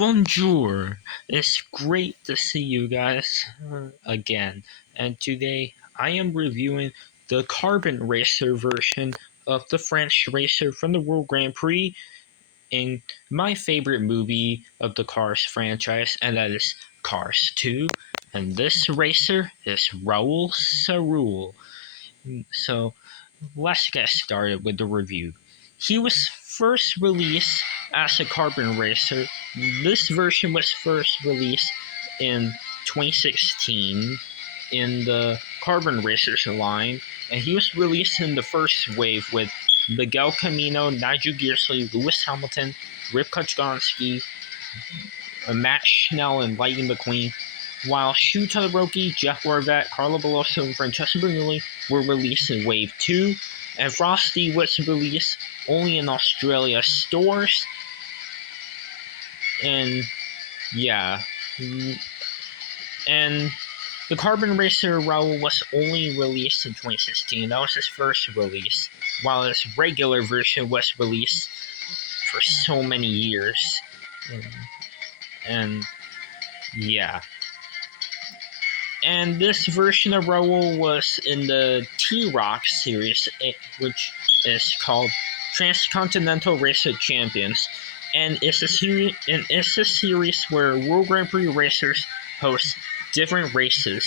Bonjour! It's great to see you guys again. And today I am reviewing the Carbon Racer version of the French racer from the World Grand Prix in my favorite movie of the Cars franchise, and that is Cars 2. And this racer is Raoul. So let's get started with the review. He was first released as a Carbon Racer. This version was first released in 2016 in the Carbon Racers line, and he was released in the first wave with Miguel Camino, Nigel Gearsley, Lewis Hamilton, Rip Kuczynski, Matt Schnell, and Lightning McQueen, while Shu Todoroki, Jeff Gorvet, Carlo Veloso, and Francesco Bernoulli were released in Wave 2, and Frosty was released only in Australia stores. And yeah, and the Carbon Racer Raoul was only released in 2016. That was his first release, while his regular version was released for so many years. And yeah. And this version of Raoul was in the T-Rock series, which is called Transcontinental Racer Champions, and it's a series where World Grand Prix racers host different races.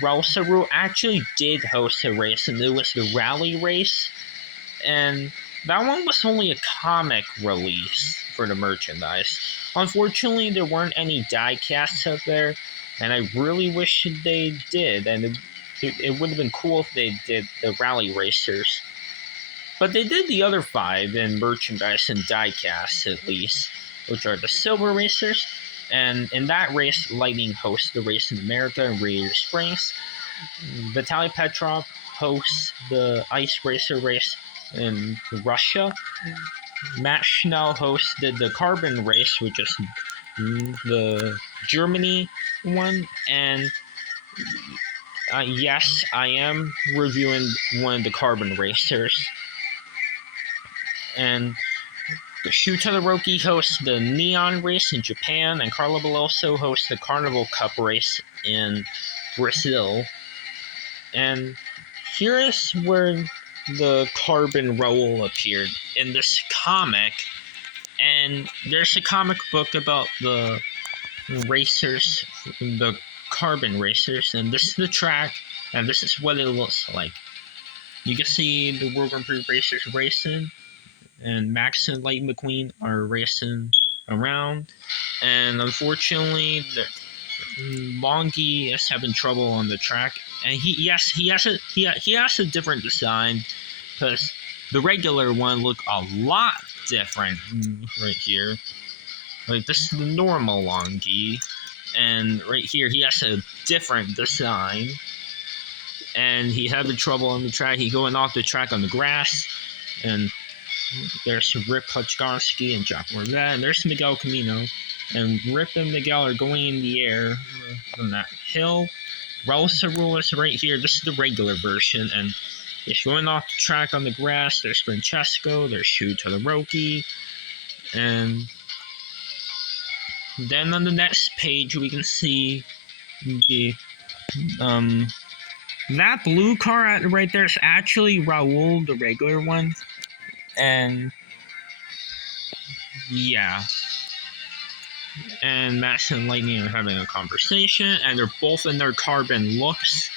Raoul Saru actually did host a race, and it was the rally race, and that one was only a comic release for the merchandise. Unfortunately, there weren't any die casts out there, and I really wish they did, and it would have been cool if they did the rally racers. But they did the other 5 in merchandise and die-casts, at least, which are the Silver Racers, and in that race, Lightning hosts the race in America in Radiator Springs. Vitaly Petrov hosts the Ice Racer race in Russia. Matt Schnell hosted the Carbon race, which is the Germany one, and yes, I am reviewing one of the Carbon Racers. And Shu Todoroki hosts the Neon race in Japan, and Carlo Veloso hosts the Carnival Cup race in Brazil. And here is where the Carbon Raoul appeared in this comic. And there's a comic book about the racers, the Carbon Racers, and this is the track, and this is what it looks like. You can see the World Grand Prix racers racing, and Max and Lightning McQueen are racing around, and unfortunately, Longy is having trouble on the track, and he has a different design, because the regular one looked a lot different right here. Like, this is the normal Longy, and right here he has a different design, and he's having trouble on the track. He's going off the track on the grass, and there's Rip Kuczynski and Jeff Gorvet, and there's Miguel Camino, and Rip and Miguel are going in the air from that hill. Raoul Saru is right here. This is the regular version, and he's going off the track on the grass. There's Francesco, there's Shu Todoroki, and then on the next page we can see the that blue car right there is actually Raoul, the regular one. And yeah, and Max and Lightning are having a conversation, and they're both in their Carbon looks.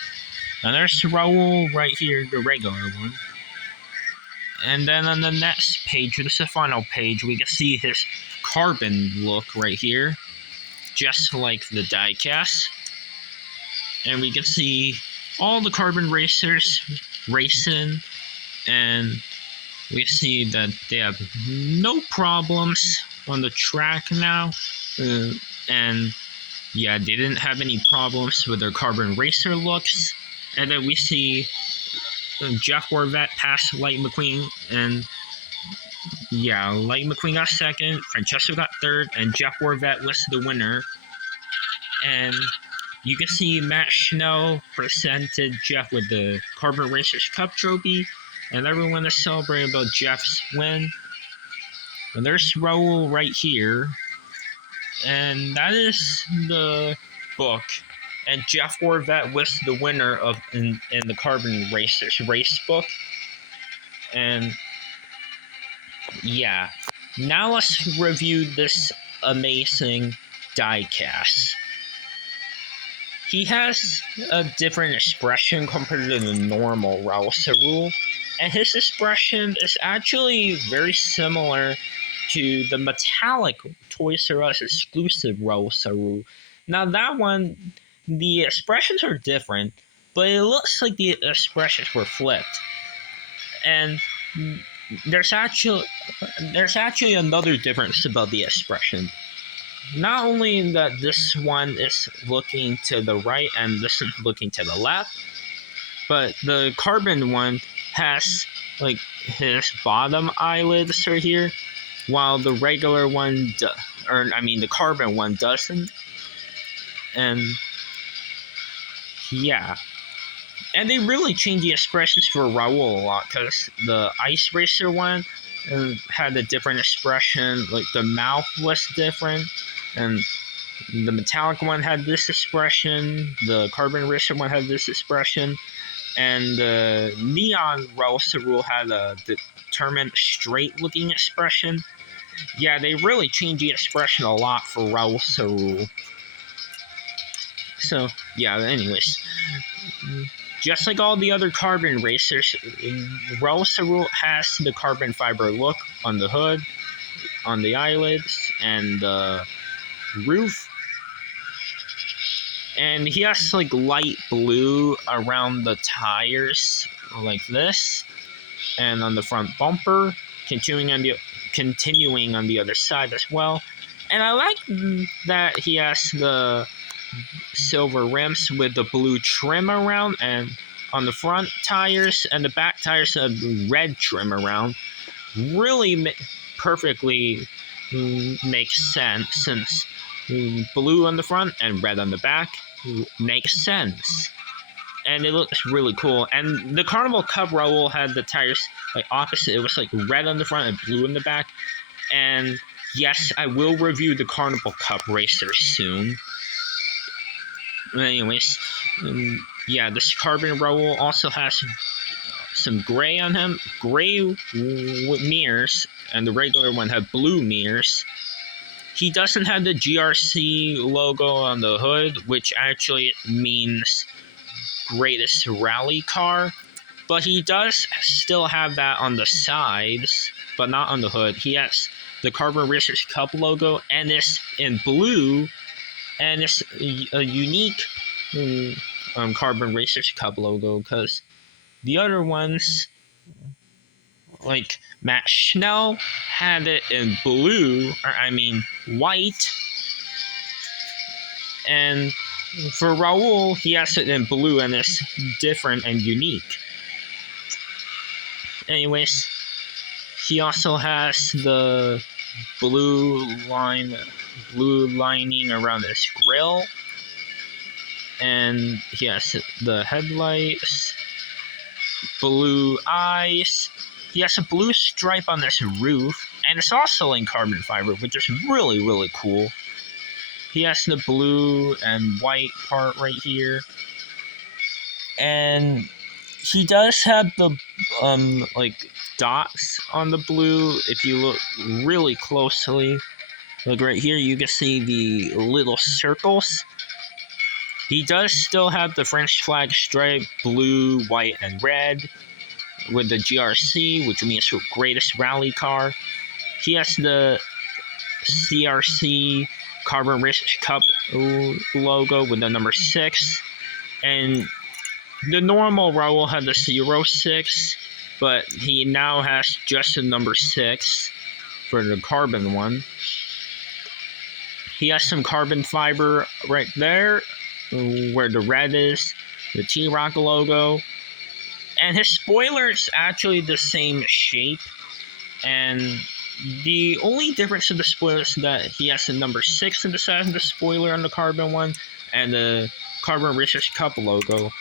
And there's Raoul right here, the regular one. And then on the next page, this is the final page, we can see his Carbon look right here, just like the diecast. And we can see all the Carbon racers racing, and we see that they have no problems on the track now. And yeah, they didn't have any problems with their Carbon racer looks. And then we see Jeff Gorvet pass Lightning McQueen, and yeah, Lightning McQueen got second, Francesco got third, and Jeff Gorvet was the winner. And you can see Matt Schnell presented Jeff with the Carbon Racers Cup trophy, and everyone is celebrating about Jeff's win. And there's Raoul right here. And that is the book. And Jeff Orvette was the winner of in the Carbon Racers race book. And yeah, now let's review this amazing diecast. He has a different expression compared to the normal Raoul, and his expression is actually very similar to the metallic Toys R Us exclusive Raoul. Now that one, the expressions are different, but it looks like the expressions were flipped. And there's actually another difference about the expression. Not only that this one is looking to the right and this is looking to the left, but the carbon one has like his bottom eyelids right here, while the regular one, the carbon one doesn't. And yeah. And they really changed the expressions for Raoul a lot, because the Ice Racer one had a different expression, like the mouth was different, and the metallic one had this expression, the Carbon Racer one had this expression, and the neon Raoul had a determined straight looking expression. Yeah, they really changed the expression a lot for Raoul. So yeah, anyways, just like all the other Carbon Racers, Raoul has the carbon fiber look on the hood, on the eyelids, and the roof. And he has like light blue around the tires, like this, and on the front bumper, continuing on the other side as well. And I like that he has the silver rims with the blue trim around, and on the front tires and the back tires a red trim around. Really perfectly makes sense, since blue on the front and red on the back makes sense, and it looks really cool. And the Carnival Cup Raoul had the tires like opposite. It was like red on the front and blue in the back. And yes, I will review the Carnival Cup Racer soon. Anyways, yeah, this Carbon Raoul also has some gray on him, gray mirrors, and the regular one had blue mirrors. He doesn't have the GRC logo on the hood, which actually means greatest rally car, but he does still have that on the sides, but not on the hood. He has the Carbon Racers Cup logo, and it's in blue, and it's a unique Carbon Racers Cup logo, because the other ones, like Matt Schnell, had it in blue, white, and for Raoul, he has it in blue, and it's different and unique. Anyways, he also has the blue lining around his grill, and he has the headlights, blue eyes. He has a blue stripe on this roof, and it's also in carbon fiber, which is really, really cool. He has the blue and white part right here, and he does have the dots on the blue. If you look really closely, like right here, you can see the little circles. He does still have the French flag stripe, blue, white, and red, with the GRC, which means the greatest rally car. He has the CRC Carbon Racers Cup logo with the number 6, and the normal Raoul had the 06, but he now has just the number 6 for the carbon one. He has some carbon fiber right there, where the red is, the T-Rock logo, and his spoiler is actually the same shape, and the only difference in the spoiler is that he has the number 6 in the size of the spoiler on the carbon one, and the Carbon Racers Cup logo,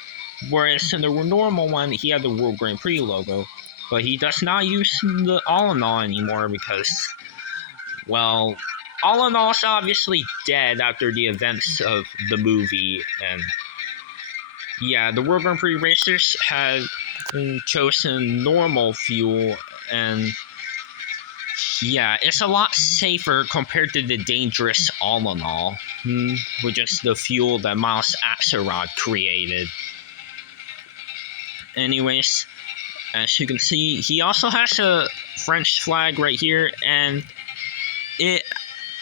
whereas in the normal one, he had the World Grand Prix logo, but he does not use the all-in-all anymore because, well, all in all, is obviously dead after the events of the movie, and yeah, the World Grand Prix racers had chosen normal fuel, and yeah, it's a lot safer compared to the dangerous all in all, which is the fuel that Miles Axelrod created. Anyways, as you can see, he also has a French flag right here, and it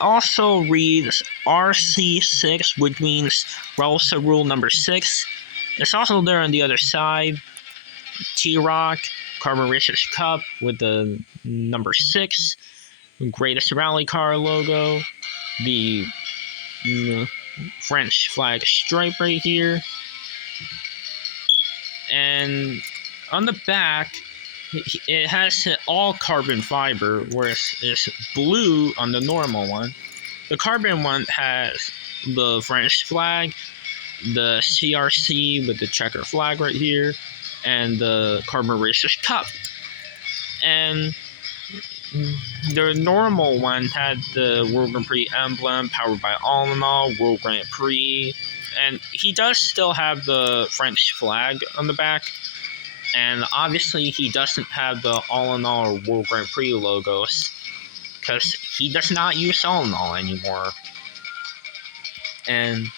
also reads RC6, which means Raoul Rule number 6. It's also there on the other side. T-Rock, Carbon Racers Cup with the number 6. Greatest Rally Car logo. The French flag stripe right here. And on the back, it has all carbon fiber, whereas it's blue on the normal one. The carbon one has the French flag, the CRC with the checker flag right here, and the Carbon Racers Cup. And the normal one had the World Grand Prix emblem, powered by All in All, World Grand Prix, and he does still have the French flag on the back. And obviously, he doesn't have the All in All or World Grand Prix logos because he does not use All in All anymore. And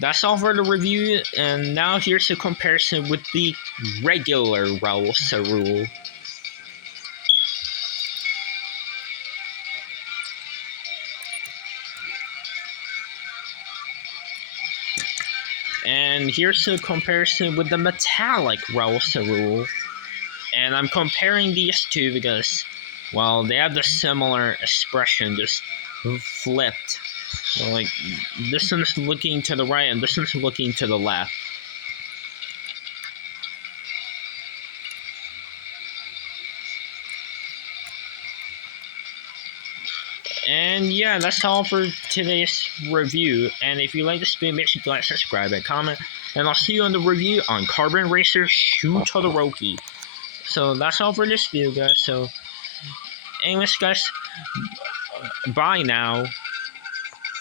that's all for the review. And now here's a comparison with the regular Raoul Caroule. And here's a comparison with the metallic Raoul Caroule. And I'm comparing these two because, well, they have the similar expression, just flipped. So, like, this one's looking to the right and this one's looking to the left. And yeah, that's all for today's review. And if you like this video, make sure to like, subscribe, and comment. And I'll see you on the review on Carbon Racer Shu Todoroki. So that's all for this video, guys. So anyways, guys, bye now.